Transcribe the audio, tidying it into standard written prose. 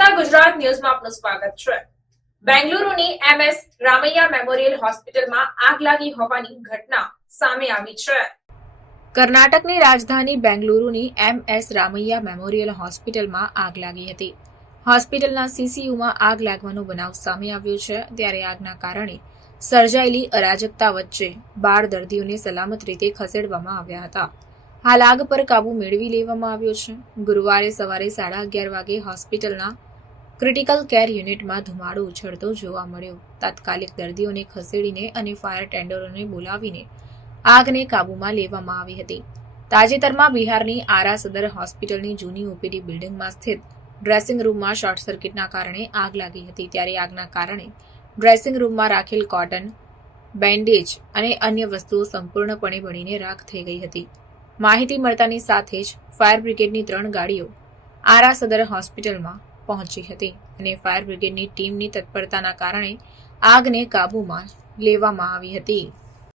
જનતા ગુજરાત ન્યૂઝમાં આપનું સ્વાગત છે। બેંગલુરુની MS રામૈયા મેમોરિયલ હોસ્પિટલમાં આગ લાગી હોવાની ઘટના સામે આવી છે। કર્ણાટકની રાજધાની બેંગલુરુની MS રામૈયા મેમોરિયલ હોસ્પિટલમાં આગ લાગી હતી। હોસ્પિટલના CCUમાં આગ લાગવાનો બનાવ સામે આવ્યો છે। ત્યારે આગના કારણે સર્જાયેલી અરાજકતા વચ્ચે 12 દર્દીઓને સલામત રીતે ખસેડવામાં આવ્યા હતા। હાલ આગ પર કાબુ મેળવી લેવામાં આવ્યો છે। ગુરુવારે સવારે 11:30 વાગે હોસ્પિટલના ક્રિટિકલ કેર યુનિટમાં ધુમાડો ઉછળતો જોવા મળ્યો। તાત્કાલિક દર્દીઓને ખસેડીને અને ફાયર ટેન્ડરોને બોલાવીને આગને કાબૂમાં લેવામાં આવી હતી। તાજેતરમાં બિહારની આરા સદર હોસ્પિટલની જૂની OPD બિલ્ડિંગમાં સ્થિત ડ્રેસિંગ રૂમમાં શોર્ટ સર્કિટના કારણે આગ લાગી હતી। ત્યારે આગના કારણે ડ્રેસિંગ રૂમમાં રાખેલ કોટન, બેન્ડેજ અને અન્ય વસ્તુઓ સંપૂર્ણપણે બળીને રાખ થઈ ગઈ હતી। માહિતી મળતાની સાથે જ ફાયર બ્રિગેડની 3 ગાડીઓ આરા સદર હોસ્પિટલમાં પહોંચી હતી અને ફાયર બ્રિગેડની ટીમની તત્પરતાના કારણે આગને કાબૂમાં લેવામાં આવી હતી।